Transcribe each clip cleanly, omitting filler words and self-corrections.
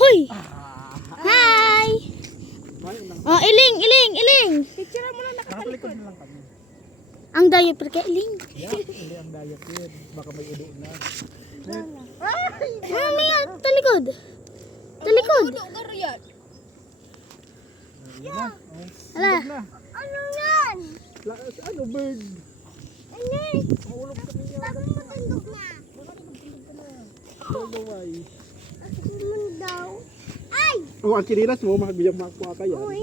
Hoy! Hi! Oh, iling, iling, iling! Picture mo lang Nakapalikod na lang kami. Ang diaper kay iling. Yeah, hindi ang diet yun. Baka may udo na. Mami, talikod. Talikod. Yeah. Ala. Na. Ano yan? Ano, bird? Ano yan? Mahulog kami niya. Bakit matundog na? Gagaway. Naman daw. Ay! Oh, ang chinilas mo, makabiyang makuha ka yan. Uy.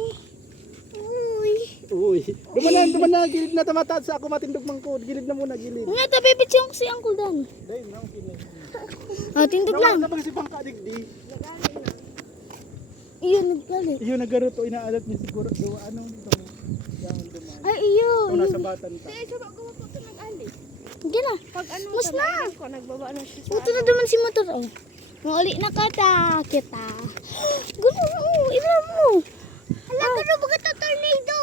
Uy. Uy. Duman na, gilid na tamataas sa ako matindog mangkod. Gilid na muna, gilid. Nga, tabibitsi ko si Uncle Dan. Dahil na, okay. Oh, tindog lang. Napag si Pangka, digdi. Iyon, naggalit. Iyo, naggarot o inaalat niya siguro. Anong dito? Yang duman. Ay, iyo. O nasa batan ka. Kaya siya magawa po ito nag-alis. Hindi na. Pag ano Mas na. ko, nagbaba na siya sa Puto na duman si motor. Oh. Mauli na kata. Kita. Gulo mo. Ila mo. Hala, gano'n ba ito tornado?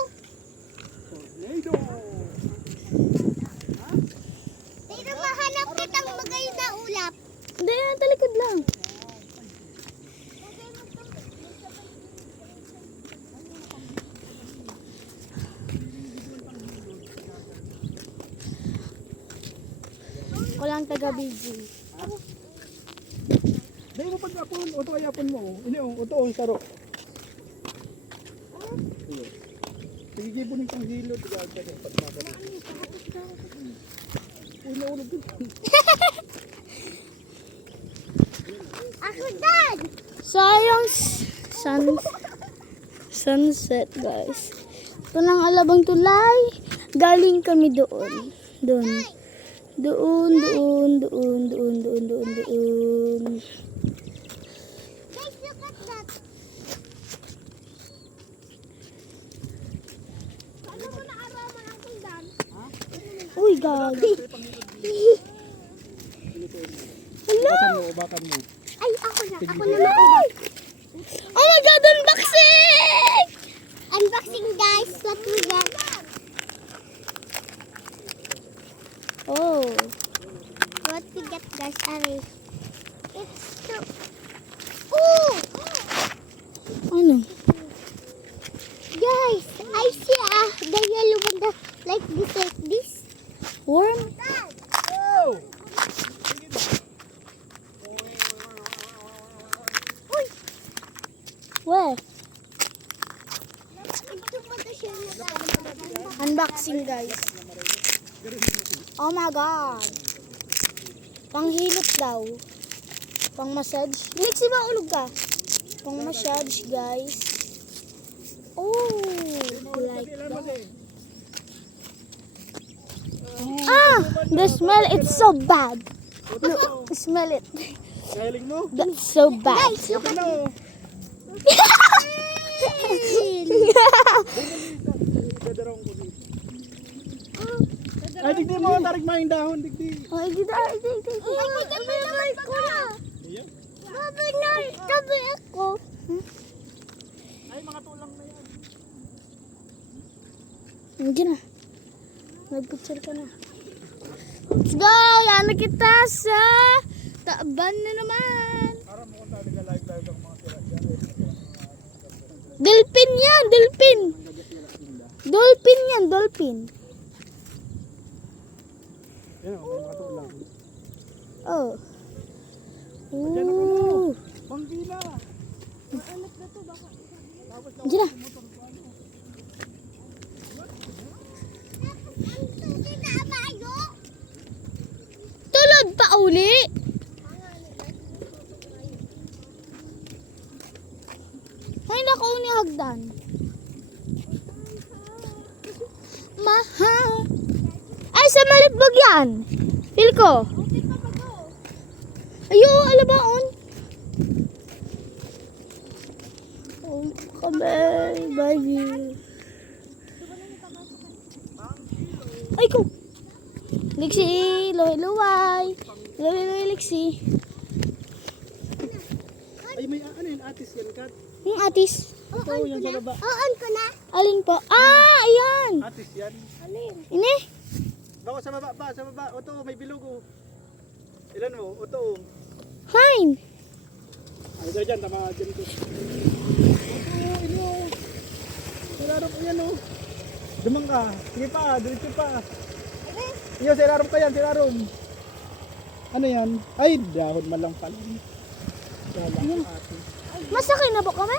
Tornado. Pero mahanap kitang magay na ulap. Hindi na, talikod lang. Walang taga-busy. Dahil mo pag-apon, oto ay apon mo. Ini o, oto ang saro. Sige, gibo ng panghilo. Tiga ka ng pagkaka. Uy, naulog din. Ako dad! Sayang sunset, guys. Ito lang alabang tulay. Galing kami doon. Doon. Doon. Guys, look at that. Ano mo naaraman ang kuldan? Uy, gagi. Bakan mo. Ay, ako na. Ako na maubak. Oh my God, unboxing! Unboxing guys, what we got? Oh. What we got guys, Ari? It's so... Oh! Ano? Guys, I see the yellow one that like this. Worm? Oh! Uy! Where? Ito pa ito siya Unboxing, guys. Oh my God. Panghilot daw. Pang massage. Lexi ba ulog ka? Pang massage, guys. Oh, like that. Ah, the smell, it's so bad. Look, smell it. Galing mo? That's so bad. Yakin na o. Dadarong ko dito. Ay, digdi mo. Tarik mo yung dahon, digdi. Oh, igida. Ay, naman ko na. Ayan. Tabi ako. Ay, mga tulang na yan. Hindi na. Nag-picture ka na. Let's go! Yan na kita sa Taaban na naman. Para mo kung talaga live ang mga sila dyan. Dolphin yan! Dolphin! Dolphin yan! Dolphin! Yan o, may mga tulang. Oh. Diyan ako mo. Ooh. Panggila. Diyan na. Tulod pa uli! Ay, nako ni hagdan. Mahal. Ay, sa Malitbog yan. Feel ko. Ayo, alabaon. Oh, kami. Bye. Ay, ko. Lixi, luway-luway. Luway-luway, Lixi. Ay, may ano yun, atis yan, Kat. Yung atis. Ito, yan sa baba. On ko na. Alin po? Ah, ayan. Atis yan. Alin? Ini. Baka sa baba ba, sa baba. O to, may bilog o. Ilan mo? Ito. Fine. Ay, dyan, tama dyan ko. Ito, ino. Silarong ko yan, oh. Dumang ka. Sige pa, diretso pa. Iyo, silarong ka yan, silarong. Ano yan? Ay, dahon man lang pala. Dahon ate. Masakay na po kami?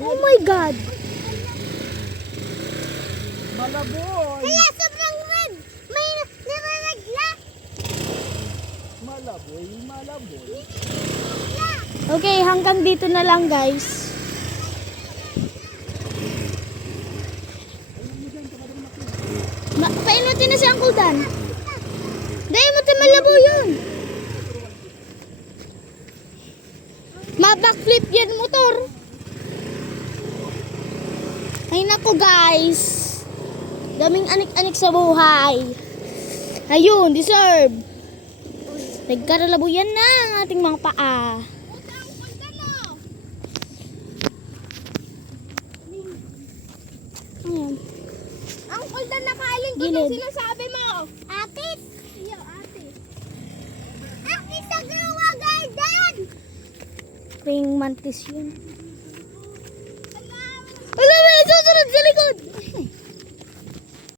Oh my God. Malaboy! Kaya sobrang red. May namaragla. Malaboy, malaboy. Okay, hanggang dito na lang guys. Painutin na si Uncle Dan. Dahil mo tayo malabo yun. Ma-backflip yan motor. Ay nako guys. Daming anik-anik sa buhay. Ayun, deserve. Nagkaralabuyan na ang ating mga paa. Ayan. Ang kuldan nakaaling ko Gilid. nung sinasabi mo. Atis. Iyo, atis. Atis sa Gawa Garden. Praying mantis yun.